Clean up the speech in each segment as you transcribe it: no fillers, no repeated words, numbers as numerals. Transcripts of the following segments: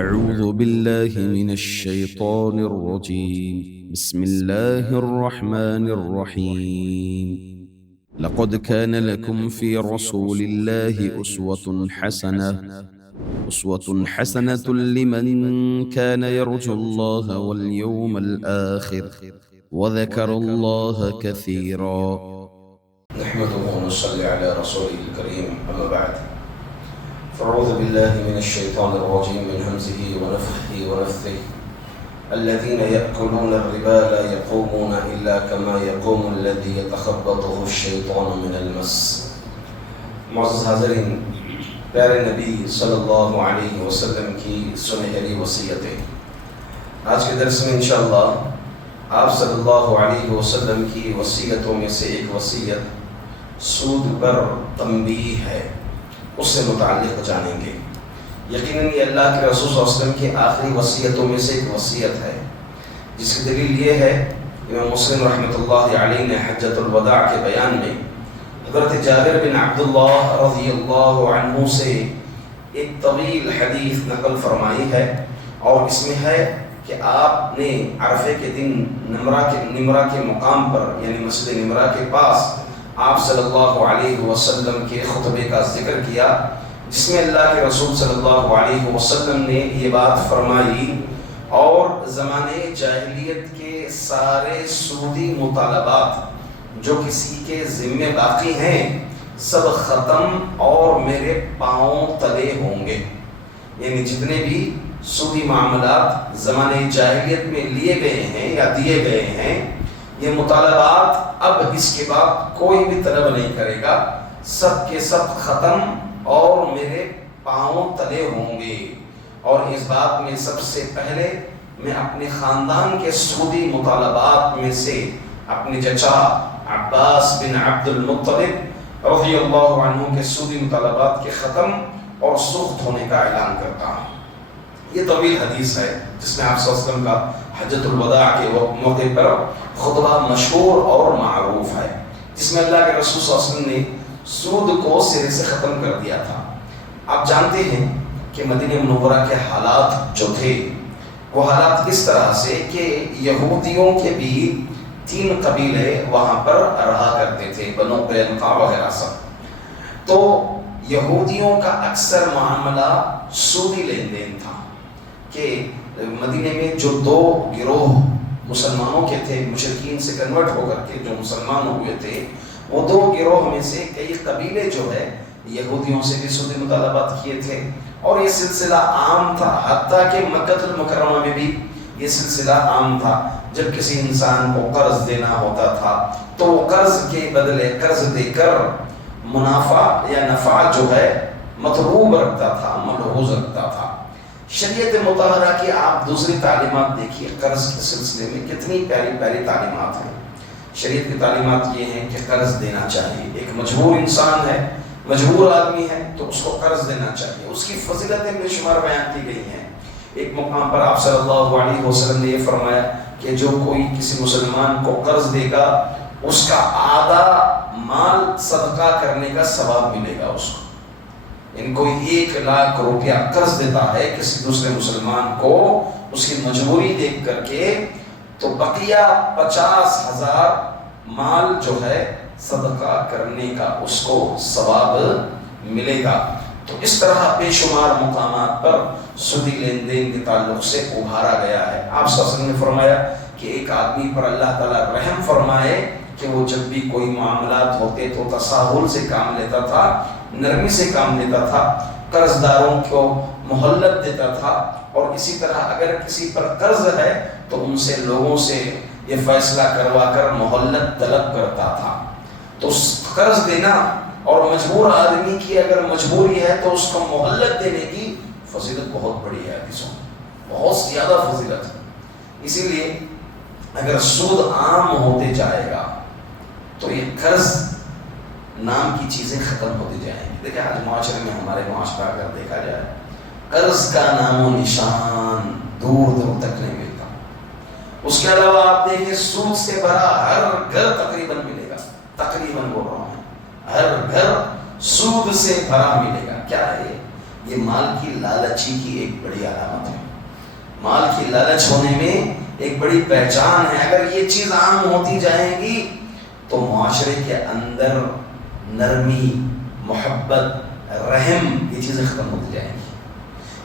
أعوذ بالله من الشيطان الرجيم. بسم الله الرحمن الرحيم. لقد كان لكم في رسول الله أسوة حسنة لمن كان يرجو الله واليوم الآخر وذكر الله كثيرا. نحمده ونصلي على رسوله الكريم، أما بعد، فأعوذ بالله من الشيطان الرجيم من همزه ونفخه ونفثه. الذين يأكلون الربا لا يقومون إلا كما يقوم الذي يتخبطه الشيطان من المس. معزز حاضرین، پیارے نبی صلی اللہ علیہ وسلم کی سنہری وصیتیں۔ آج کے درس میں انشاءاللہ آپ صلی اللہ علیہ وسلم کی وصیتوں میں سے ایک وصیت سود پر تنبیہ ہے، اس سے متعلق جانیں گے۔ یقیناً یہ اللہ کے رسول صلی اللہ علیہ وسلم کی آخری وصیتوں میں سے ایک وصیت ہے، جس کی دلیل یہ ہے، امام مسلم رحمۃ اللہ علیہ نے حجۃ الوداع کے بیان میں حضرت جابر بن عبداللہ رضی اللہ عنہ سے ایک طویل حدیث نقل فرمائی ہے، اور اس میں ہے کہ آپ نے عرفے کے دن نمرہ کے مقام پر، یعنی مسجد نمرہ کے پاس، آپ صلی اللہ علیہ وسلم کے خطبے کا ذکر کیا، جس میں اللہ کے رسول صلی اللہ علیہ وسلم نے یہ بات فرمائی، اور زمانے جاہلیت کے سارے سودی مطالبات جو کسی کے ذمے باقی ہیں سب ختم اور میرے پاؤں تلے ہوں گے۔ یعنی جتنے بھی سودی معاملات زمانے جاہلیت میں لیے گئے ہیں یا دیے گئے ہیں، یہ مطالبات اب اس کے بعد کوئی بھی طلب نہیں کرے گا، سب کے سب ختم اور میرے پاؤں تلے ہوں گے۔ اور اس بات میں سب سے پہلے میں اپنے خاندان کے سودی مطالبات میں سے اپنے چچا عباس بن عبد المطلب رضی اللہ عنہ کے سودی مطالبات کے ختم اور سخت ہونے کا اعلان کرتا ہوں۔ یہ طویل حدیث ہے جس میں آپ صلی اللہ علیہ وسلم کا حجۃ الوداع کے موقع پر خطبہ مشہور اور معروف ہے، جس میں اللہ کے رسول صلی اللہ علیہ وسلم نے سود کو سرے سے ختم کر دیا تھا۔ آپ جانتے ہیں کہ مدینہ منورہ کے حالات جو تھے وہ حالات اس طرح سے کہ یہودیوں کے بھی 3 قبیلے وہاں پر رہا کرتے تھے، بنو قینقاع وغیرہ سب۔ تو یہودیوں کا اکثر معاملہ سودی لین دین تھا کہ مدینے میں جو 2 گروہ مسلمانوں کے تھے، مشرکین سے کنورٹ ہو کر کے جو مسلمان ہوئے تھے، وہ 2 گروہ میں سے کئی قبیلے جو ہے یہودیوں سے بھی سودی مطالبات کیے تھے، اور یہ سلسلہ عام تھا، حتیٰ کہ مکہ المکرمہ میں بھی یہ سلسلہ عام تھا۔ جب کسی انسان کو قرض دینا ہوتا تھا تو وہ قرض کے بدلے قرض دے کر منافع یا نفع جو ہے مطلوب رکھتا تھا، ملحوظ رکھتا تھا۔ شریعت مطہرہ کی آپ دوسری تعلیمات دیکھیے، قرض کے سلسلے میں کتنی پیاری پیاری تعلیمات ہیں۔ شریعت کی تعلیمات یہ ہیں کہ قرض دینا چاہیے، ایک مجبور انسان ہے، مجبور آدمی ہے تو اس کو قرض دینا چاہیے، اس کی فضیلتیں بے شمار بیان کی گئی ہیں۔ ایک مقام پر آپ صلی اللہ علیہ وسلم نے یہ فرمایا کہ جو کوئی کسی مسلمان کو قرض دے گا اس کا آدھا مال صدقہ کرنے کا ثواب ملے گا اس کو۔ یعنی کوئی 1 لاکھ روپیہ قرض دیتا ہے کسی دوسرے مسلمان کو اس کی مجبوری دیکھ کر کے، تو بقیہ 50,000 مال جو ہے صدقہ کرنے کا اس کو ثواب ملے گا۔ تو اس طرح بے شمار مقامات پر سودی لین دین کے تعلق سے ابھارا گیا ہے۔ آپ صلی اللہ علیہ وسلم نے فرمایا کہ ایک آدمی پر اللہ تعالیٰ رحم فرمائے کہ وہ جب بھی کوئی معاملات ہوتے تو تساہل سے کام لیتا تھا، نرمی سے کام لیتا تھا، قرض داروں کو مہلت دیتا تھا، اور اسی طرح اگر کسی پر قرض ہے تو ان سے لوگوں سے یہ فیصلہ کروا کر مہلت طلب کرتا تھا۔ تو قرض دینا اور مجبور آدمی کی اگر مجبوری ہے تو اس کو مہلت دینے کی فضیلت بہت بڑی ہے، حدیثوں بہت زیادہ فضیلت ہے۔ اسی لیے اگر سود عام ہوتے جائے گا تو یہ قرض نام کی چیزیں ختم ہوتی جائیں گی۔ دیکھیں آج معاشرے میں، ہمارے معاشرہ اگر دیکھا جائے، قرض کا نام و نشان دور دور تک نہیں ملتا۔ اس کے علاوہ آپ دیکھیں سود سے بھرا ہر گھر تقریباً ملے گا، تقریباً بول رہا ہوں، ہر گھر سود سے بھرا ملے گا۔ کیا ہے یہ مال کی لالچی کی ایک بڑی علامت ہے. مال کی لالچ ہونے میں ایک بڑی پہچان ہے. اگر یہ چیز عام ہوتی جائیں گی تو معاشرے کے اندر نرمی، محبت، رحم، یہ چیزیں ختم ہوتی جائیں گی.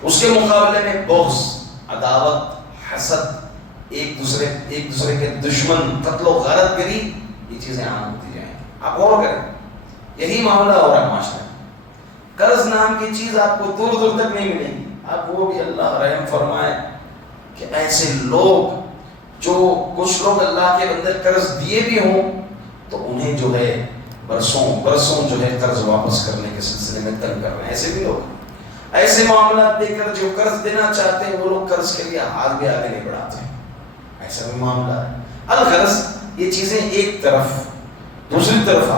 اس کے مقابلے میں بغض، عداوت، حسد، ایک دوسرے کے دشمن، قتل و غارت گری، یہ چیزیں عام ہوتی جائیں گی. آپ غور کریں، یہی معاملہ ہو رہا ہے معاشرے میں. قرض نام کی چیز آپ کو دور دور تک نہیں ملے گی. اب وہ بھی اللہ رحم فرمائے کہ ایسے لوگ جو کچھ لوگ اللہ کے بندے قرض دیے بھی ہوں تو انہیں جو ہے برسوں جو ہے قرض واپس کرنے کے سلسلے میں تنگ کر رہے ہیں. ایسے بھی لوگ، ایسے معاملات دے کر جو قرض دینا چاہتے ہیں وہ لوگ قرض کے لیے ہاتھ بھی آگے نہیں بڑھاتے ہیں. ایسا بھی معاملہ ہے. الغرض یہ چیزیں ایک طرف. دوسری طرف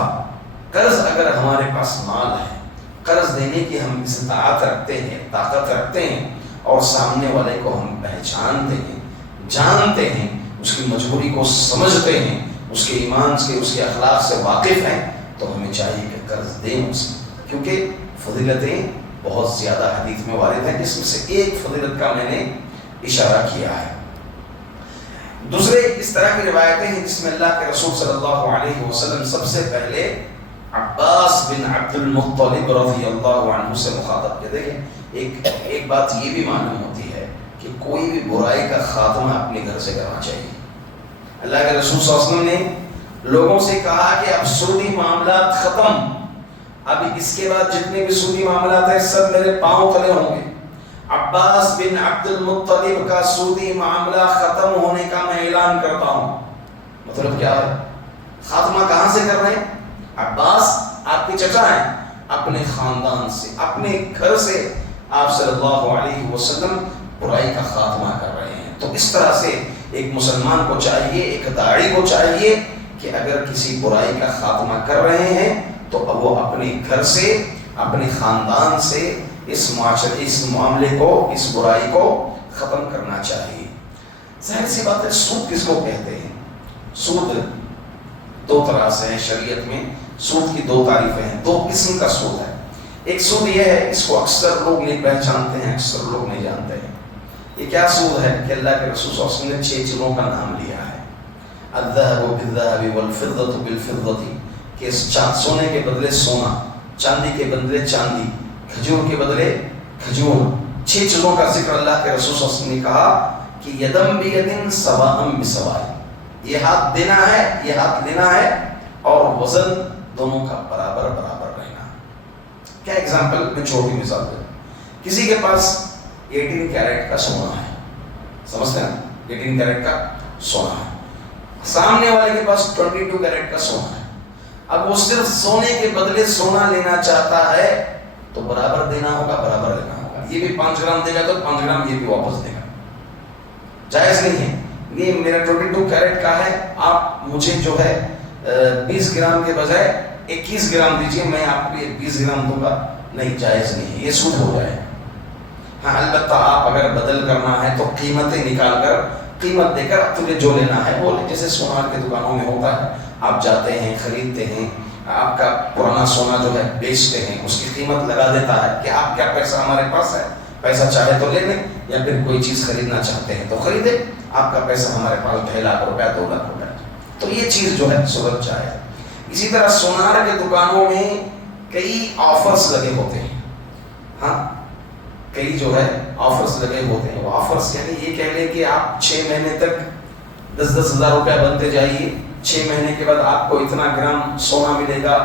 قرض اگر ہمارے پاس مال ہے، قرض دینے کی ہم استطاعت رکھتے ہیں، طاقت رکھتے ہیں، اور سامنے والے کو ہم پہچانتے ہیں، جانتے ہیں، اس کی مجبوری کو سمجھتے ہیں، اس کے ایمان سے، اس کے اخلاق سے واقف ہیں، تو ہمیں چاہیے کہ قرض دیں اسے. کیونکہ فضیلتیں بہت زیادہ حدیث میں وارد ہیں، جس میں سے ایک فضیلت کا میں نے اشارہ کیا ہے. دوسرے اس طرح کی روایتیں ہیں جس میں اللہ کے رسول صلی اللہ علیہ وسلم سب سے پہلے عباس بن عبد المطلب رضی اللہ عنہ سے مخاطب کیا. دیکھیں ایک بات یہ بھی معلوم ہوتی ہے کہ کوئی بھی برائی کا خاتمہ اپنے گھر سے کرنا چاہیے. اللہ کے رسول صلی اللہ علیہ وسلم نے لوگوں سے کہا کہ اب سودی معاملات ختم، اب اس کے بعد جتنے بھی سودی معاملات ہیں سب میرے پاؤں تلے ہوں گے. عباس بن عبد المطلب کا سودی معاملہ ختم ہونے کا میں اعلان کرتا ہوں. مطلب کیا ہے؟ خاتمہ کہاں سے کر رہے ہیں؟ عباس آپ کے چچا ہیں، اپنے خاندان سے، اپنے گھر سے آپ صلی اللہ علیہ وسلم برائی کا خاتمہ کر رہے ہیں. تو اس طرح سے ایک مسلمان کو چاہیے، ایک داعی کو چاہیے کہ اگر کسی برائی کا خاتمہ کر رہے ہیں تو اب وہ اپنے گھر سے، اپنے خاندان سے اس معاملے کو، اس برائی کو ختم کرنا چاہیے. ظاہر سی بات ہے، سود کس کو کہتے ہیں؟ سود دو طرح سے ہے شریعت میں. سود کی دو تعریفیں ہیں، دو قسم کا سود ہے. ایک سود یہ ہے، اس کو اکثر لوگ نہیں پہچانتے ہیں، اکثر لوگ نہیں جانتے ہیں. یہ کیا سود ہے کہ اللہ کے رسول صلی اللہ علیہ وسلم نے 6 چیزوں کا نام لیا ہے. الذهب بالذهب والفضة بالفضة، کہ سونے کے بدلے سونا، چاندی کے بدلے چاندی، کھجور کے بدلے کھجور. 6 چیزوں کا ذکر اللہ کے رسول صلی اللہ علیہ وسلم نے کہا کہ یدم بیدن سواء بسواء، یہ ہاتھ دینا ہے، یہ ہاتھ لینا ہے، اور وزن دونوں کا برابر رہنا. کیا ایگزامپل میں چھوٹی مثال دوں. کسی کے پاس 18 کیرٹ کا سونا ہے، سمجھتے ہیں 18 کیرٹ کا سونا ہے، سامنے والے کے پاس 22 کیرٹ کا سونا ہے. اب وہ صرف سونے کے بدلے سونا لینا چاہتا ہے تو برابر دینا ہوگا، برابر لینا ہوگا. یہ بھی 5 گرام دے گا تو 5 گرام یہ بھی واپس دے گا. جائز نہیں ہے. یہ میرا 22 کیرٹ کا ہے، آپ مجھے جو ہے 20 گرام کے بجائے 21 گرام دیجئے، میں آپ کو 20 گرام دوں گا. نہیں، جائز نہیں ہے، یہ سود ہو جائے. ہاں البتہ آپ اگر بدل کرنا ہے تو قیمتیں نکال کر، قیمت دے کر تجھے جو لینا ہے وہ لے. جیسے سونار کے دکانوں میں ہوتا ہے، آپ جاتے ہیں، خریدتے ہیں، آپ کا پرانا سونا جو ہے بیچتے ہیں، اس کی قیمت لگا دیتا ہے کہ آپ کیا پیسہ ہمارے پاس ہے، پیسہ چاہے تو لے لیں، یا پھر کوئی چیز خریدنا چاہتے ہیں تو خریدیں، آپ کا پیسہ ہمارے پاس 2.5 لاکھ روپے 2 لاکھ روپے. تو یہ چیز جو ہے صورت جائے. اسی طرح سونار کے دکانوں میں کئی آفرز لگے ہوتے ہیں. ہاں کئی جو ہے آفرز لگے ہوتے ہیں. وہ آفرز یعنی یہ کہہ لیں کہ آپ 6 مہینے تک 10-10 ہزار روپے بنتے جائیے، 6 مہینے کے بعد آپ کو اتنا گرام سونا ملے گا.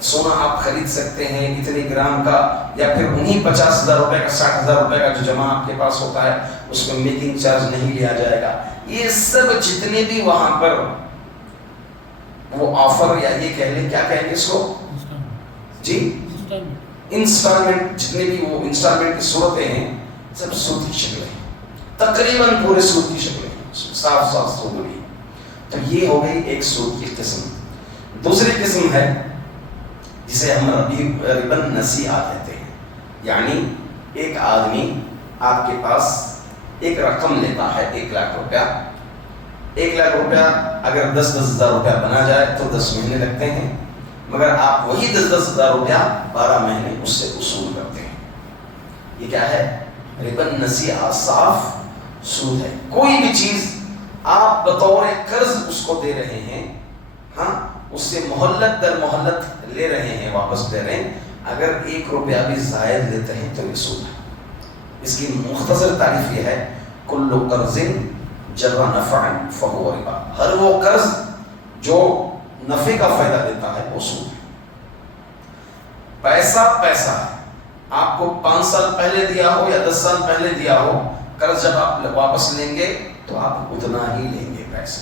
سونا آپ خرید سکتے ہیں اتنے گرام کا، یا پھر انہیں 50,000 روپے کا، 60,000 روپے کا جو جمع آپ کے پاس ہوتا ہے اس میں میکنگ چارج نہیں لیا جائے گا. یہ سب جتنے بھی وہاں پر وہ آفر، یا یہ کہہ لیں کیا کہیں گے اس کو جی، انسٹالمنٹ، جتنے بھی وہ انسٹالمنٹ کی صورتیں ہیں سب سود کی شکلیں ہیں، تقریباً پورے سود کی شکلیں ہیں، صاف سود ہوگی. تو یہ ہو گئی ایک سود کی قسم. دوسری قسم ہے جسے ہم ربا نصیحہ کہتے ہیں. یعنی ایک آدمی آپ کے پاس ایک رقم لیتا ہے 1 لاکھ روپیہ. 1 لاکھ روپیہ اگر 10-10 ہزار روپیہ بنا جائے تو 10 مہینے لگتے ہیں، مگر آپ وہی 10-10 ہزار روپیہ 12 مہینے اس سے وصول کرتے ہیں. یہ کیا ہے؟ ربا نسیعہ، صاف سود ہے۔ کوئی بھی چیز آپ بطور قرض اس کو دے رہے ہیں، ہاں اس سے مہلت در مہلت لے رہے ہیں، واپس دے رہے ہیں، اگر 1 روپیہ بھی زائد لیتے ہیں تو یہ سود ہے۔ اس کی مختصر تعریف یہ ہے، کل قرض جر نفع فہو ربا، ہر وہ قرض جو نفع کا فائدہ دیتا ہے وہ سود ہے۔ پیسہ پیسہ ہے، آپ کو 5 سال پہلے دیا ہو یا 10 سال پہلے دیا ہو، قرض جب آپ واپس لیں گے تو آپ اتنا ہی لیں گے، پیسہ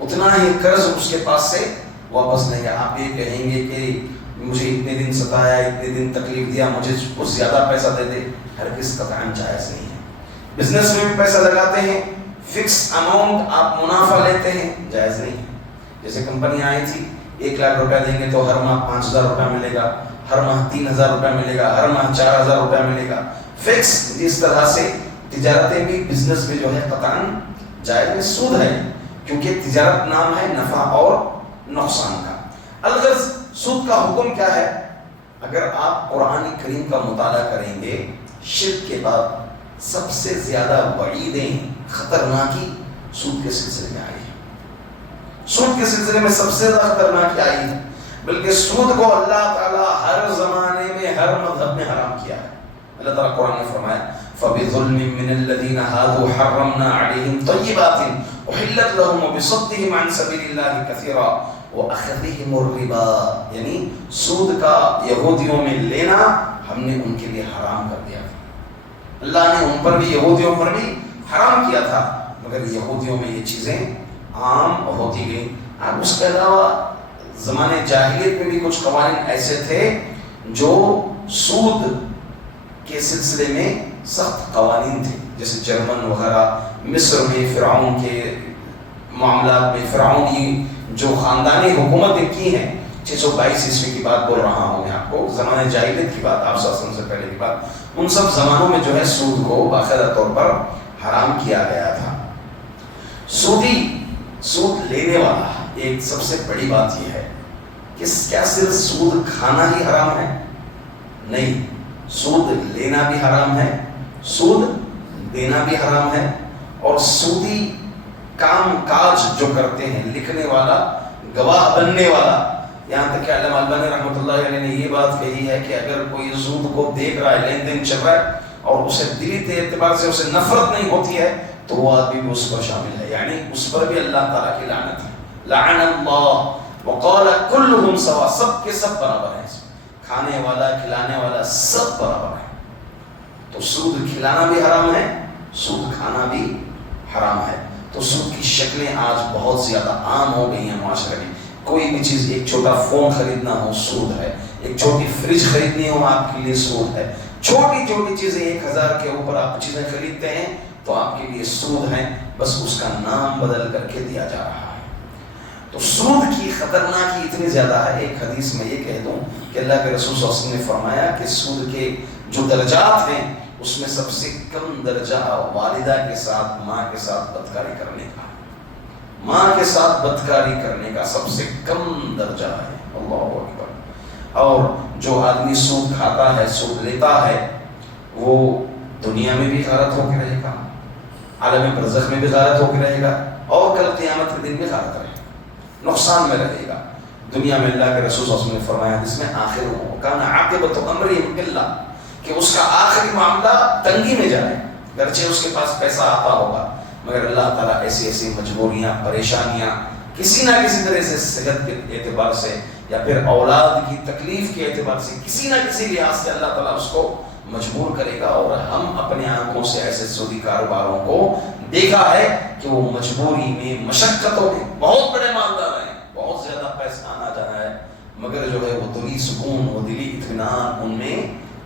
اتنا ہی قرض اس کے پاس سے واپس لیں گے۔ آپ یہ کہیں گے کہ مجھے اتنے دن ستایا، اتنے دن تکلیف دیا، مجھے کچھ زیادہ پیسہ دے دے، ہرگز قطعاً جائز نہیں ہے۔ بزنس میں بھی پیسہ لگاتے ہیں، فکس اماؤنٹ آپ منافع لیتے ہیں، جائز نہیں ہے۔ جیسے کمپنی آئی تھی 1 لاکھ روپیہ دیں گے تو ہر ماہ 5,000 روپیہ ملے گا، ہر ماہ 3,000 روپیہ ملے گا، ہر ماہ 4,000 روپیہ ملے گا، فکس۔ جس طرح سے تجارتیں بھی، بزنس بھی جو ہے قطعاً جائز میں سود ہے، کیونکہ تجارت نام ہے نفع اور نقصان کا۔ الغرض سود کا حکم کیا ہے؟ اگر آپ قرآن کریم کا مطالعہ کریں گے، شرک کے بعد سب سے زیادہ وعیدیں خطرناکی سود کے سلسلے میں آئی ہے، سود کے سلسلے میں سب سے زیادہ خطرناک آئی ہے۔ بلکہ سود کو اللہ تعالیٰ ہر زمانے میں، ہر مذہب میں حرام کیا ہے۔ اللہ تعالیٰ قرآن نے فرمایا فَبِظُلْمٍ مِّنَ الَّذِينَ هَادُوا حَرَّمْنَا عَلَيْهِمْ طَيِّبَاتٍ أُحِلَّتْ لَهُمْ وَبِصَدِّهِمْ عَنْ سَبِيلِ اللَّهِ كَثِيرًا وَأَخْذِهِمُ الرِّبَا، یعنی سود کا یہودیوں میں لینا ہم نے ان کے لیے حرام کر دیا تھا۔ اللہ نے ان پر بھی، یہودیوں پر بھی حرام کیا تھا، مگر یہودیوں میں یہ چیزیں عام ہوتی گئیں۔ اب اس کے علاوہ زمانے جاہلیت میں بھی کچھ قوانین ایسے تھے جو سود کے سلسلے میں سخت قوانین تھے، جیسے جرمن وغیرہ، مصر میں فرعون کے معاملات میں، فرعون کی جو خاندانی حکومت کی ہیں، 622 عیسوی کی بات بول رہا ہوں میں آپ کو، زمانے جاہلیت کی بات، آپ صلی اللہ علیہ وسلم سے پہلے کی بات، ان سب زمانوں میں جو ہے سود کو باقاعدہ طور پر حرام کیا گیا تھا۔ سود لینے والا، ایک سب سے بڑی بات یہ ہے کہ کیا صرف سود کھانا ہی حرام ہے؟ نہیں، سود لینا بھی حرام ہے، سود دینا بھی حرام ہے، اور سودی کام کاج جو کرتے ہیں، لکھنے والا، گواہ بننے والا، یہاں تک کہ علامہ البانی رحمۃ اللہ علیہ نے یہ بات کہی ہے کہ اگر کوئی سود کو دیکھ رہا ہے، لین دین چل رہا ہے، اور اسے دلی اعتبار سے اسے نفرت نہیں ہوتی ہے، تو وہ آدمی بھی اس پر شامل ہے، یعنی اس پر بھی اللہ تعالیٰ کی لعنت ہے۔ لعن اللہ وقال کلہم سوا، سب کے سب برابر ہیں، کھانے والا، کھلانے والا، سب برابر ہے۔ تو سود کھلانا بھی حرام ہے، سود کھانا بھی حرام ہے۔ تو سود کی شکلیں آج بہت زیادہ عام ہو گئی ہیں معاشرے میں۔ کوئی بھی چیز، ایک چھوٹا فون خریدنا ہو سود ہے، ایک چھوٹی فریج خریدنی ہو آپ کے لیے سود ہے، چھوٹی چھوٹی چیزیں 1,000 کے اوپر آپ چیزیں خریدتے ہیں تو آپ کے لیے سود ہیں، بس اس کا نام بدل کر کے دیا جا رہا ہے۔ تو سود کی خطرناکی اتنی زیادہ ہے، ایک حدیث میں یہ کہہ دوں کہ اللہ کے رسول صلی اللہ علیہ وسلم نے فرمایا کہ سود کے جو درجات ہیں اس میں سب سے کم درجہ والدہ کے ساتھ، ماں کے ساتھ بدکاری کرنے کا، ماں کے ساتھ بدکاری کرنے کا سب سے کم درجہ ہے۔ اللہ اکبر۔ اور جو آدمی سود کھاتا ہے، سود لیتا ہے، وہ دنیا میں بھی غارت ہو کے رہے گا، عالم برزخ میں بھی غارت ہو کے رہے گا، اور کل قیامت کے دن بھی غارت رہے گا، نقصان میں رہے گا۔ دنیا میں اللہ کے رسول صلی اللہ علیہ وسلم نے فرمایا جس میں آخر ہو کان عاقبۃ امرہ الا، کہ اس کا آخری معاملہ تنگی میں جائے، گرچہ اس کے پاس پیسہ آتا ہوگا، مگر اللہ تعالیٰ ایسی ایسی مجبوریاں، پریشانیاں، کسی نہ کسی طرح سے، صحت کے اعتبار سے یا پھر اولاد کی تکلیف کے اعتبار سے، کسی نہ کسی لحاظ سے اللہ تعالیٰ اس کو مجبور کرے گا۔ اور ہم اپنے آنکھوں سے ایسے سودی کاروباروں کو دیکھا ہے کہ وہ مجبوری میں، مشقتوں میں، بہت بڑے مالدار ہیں، بہت زیادہ پیسہ آنا جانا ہے، مگر جو ہے وہ دلی سکون، وہ دلی اطمینان ان میں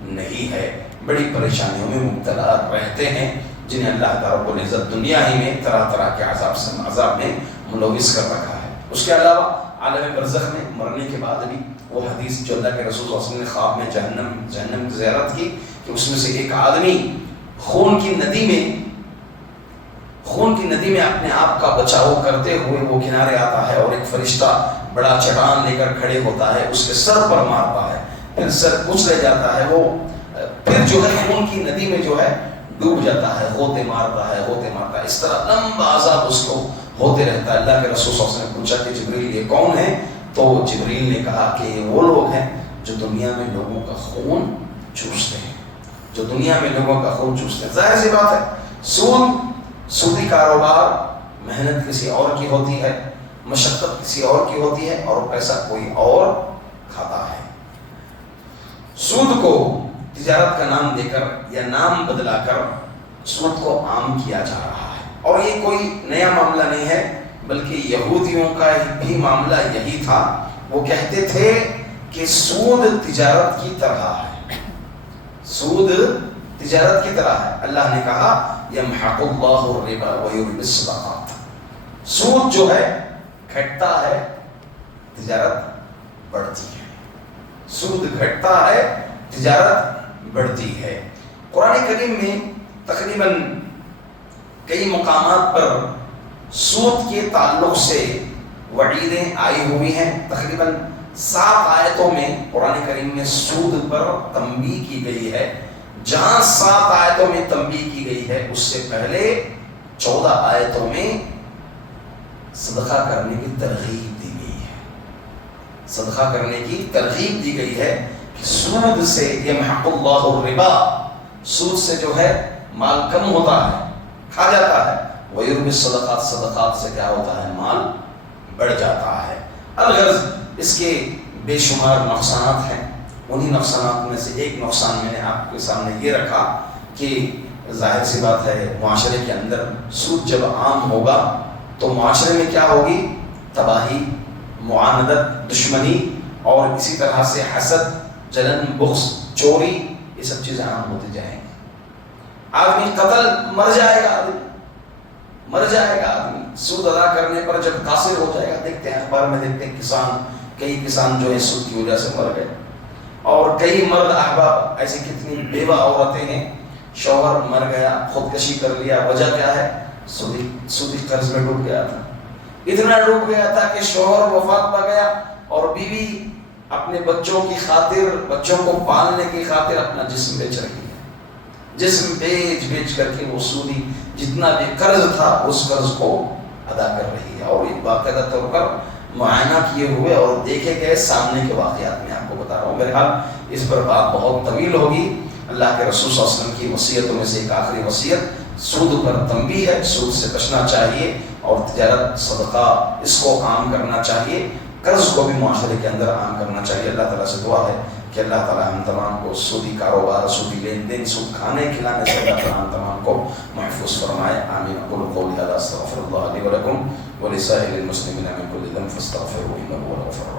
نہیں ہے، بڑی پریشانیوں میں مبتلا رہتے ہیں، جنہیں اللہ رب العزت دنیا ہی میں طرح طرح کے عذاب میں ملوث کر رکھا ہے۔ اس کے علاوہ عالم برزخ میں مرنے کے بعد بھی وہ حدیث جو اللہ کے رسول صلی اللہ علیہ وسلم نے خواب میں جہنم کی زیارت کی کہ اس میں سے ایک آدمی خون کی ندی میں اپنے آپ کا بچاؤ کرتے ہوئے وہ کنارے آتا ہے، اور ایک فرشتہ بڑا چٹان لے کر کھڑے ہوتا ہے، اس کے سر پر مارتا ہے، پھر سر کچلے جاتا ہے، وہ پھر جو ہے خون کی ندی میں جو ہے ڈوب جاتا ہے، ہوتے مارتا ہے، اس طرح لمبا عذاب اس کو ہوتے رہتا ہے۔ اللہ کے رسول صلی اللہ علیہ وسلم نے پوچھا کہ جبریل یہ کون ہے؟ تو جبریل نے کہا کہ یہ وہ لوگ ہیں جو دنیا میں لوگوں کا خون چوستے ہیں، جو دنیا میں لوگوں کا خون چوستے ہیں۔ ظاہر سی بات ہے، سودی کاروبار محنت کسی اور کی ہوتی ہے، مشقت کسی اور کی ہوتی ہے، اور پیسہ کوئی اور کھاتا ہے۔ سود کو تجارت کا نام دے کر یا نام بدلا کر سود کو عام کیا جا رہا ہے، اور یہ کوئی نیا معاملہ نہیں ہے، بلکہ یہودیوں کا بھی معاملہ یہی تھا۔ وہ کہتے تھے کہ سود تجارت کی طرح ہے، سود تجارت کی طرح ہے۔ اللہ نے کہا یمحق اللہ الربا ویربی الصدقات، سود جو ہے گھٹتا ہے، تجارت بڑھتی ہے، سود گھٹتا ہے، تجارت بڑھتی ہے۔ قرآن کریم میں تقریباً کئی مقامات پر سود کے تعلق سے وعیدیں آئی ہوئی ہیں۔ تقریباً 7 آیتوں میں قرآن کریم میں سود پر تنبیہ کی گئی ہے۔ جہاں 7 آیتوں میں تنبیہ کی گئی ہے، اس سے پہلے 14 آیتوں میں صدقہ کرنے کی ترغیب دی گئی ہے، صدقہ کرنے کی ترغیب دی گئی ہے کہ سود سے یمحق اللہ الربا، سود سے جو ہے مال کم ہوتا ہے، کھا جاتا ہے، ویربی الصدقات، صدقات سے کیا ہوتا ہے، مال بڑھ جاتا ہے۔ الغرض اس کے بے شمار نقصانات ہیں، انہی نقصانات میں سے ایک نقصان میں نے آپ کے سامنے یہ رکھا کہ ظاہر سی بات ہے معاشرے کے اندر سود جب عام ہوگا تو معاشرے میں کیا ہوگی، تباہی، معاندت، دشمنی، اور اسی طرح سے حسد، جلن، بغض، چوری، یہ سب چیزیں عام ہوتی جائیں گی۔ آدمی قتل، مر جائے گا آدمی سود ادا کرنے پر جب قاصر ہو جائے گا۔ دیکھتے ہیں اخبار میں، دیکھتے ہیں کئی کسان جو ہے سود کی وجہ سے مر گئے، اور کئی مرد احباب ایسی کتنی بیوہ عورتیں ہیں، شوہر مر گیا، خودکشی کر لیا، وجہ کیا ہے، سودی قرض میں ڈوب گیا تھا، اتنا ڈوب گیا تھا کہ شوہر وفات پا گیا، اور بیوی اپنے بچوں کی خاطر، بچوں کو پالنے کی خاطر اپنا جسم بیچ رہی ہے، جسم بیچ کر کے وہ سودی جتنا بھی قرض تھا اس قرض کو ادا کر رہی ہے۔ اور یہ باقاعدہ طور پر معائنہ کیے ہوئے اور دیکھے گئے سامنے کے واقعات میں آپ کو بتا رہا ہوں۔ بہرحال اس پر بات بہت طویل ہوگی۔ اللہ کے رسول صلی اللہ علیہ وسلم کی وصیتوں میں سے ایک آخری وصیت سود پر تنبیہ ہے، سود سے بچنا چاہیے، اور تجارت، صدقہ، اس کو عام کرنا چاہیے، قرض کو بھی معاشرے کے اندر عام کرنا چاہیے۔ اللہ تعالیٰ سے دعا ہے کہ اللہ تعالیٰ ہم تمام کو سودی کاروبار، سودی لین دین، سود کھانے کھلانے سے اللہ تعالیٰ ہم تمام کو محفوظ فرمائے۔ آمین۔ اقول قولی ھذا استغفر اللہ لی ولکم ولسائر المسلمین من کل ذنب فاستغفروہ انہ هو الغفور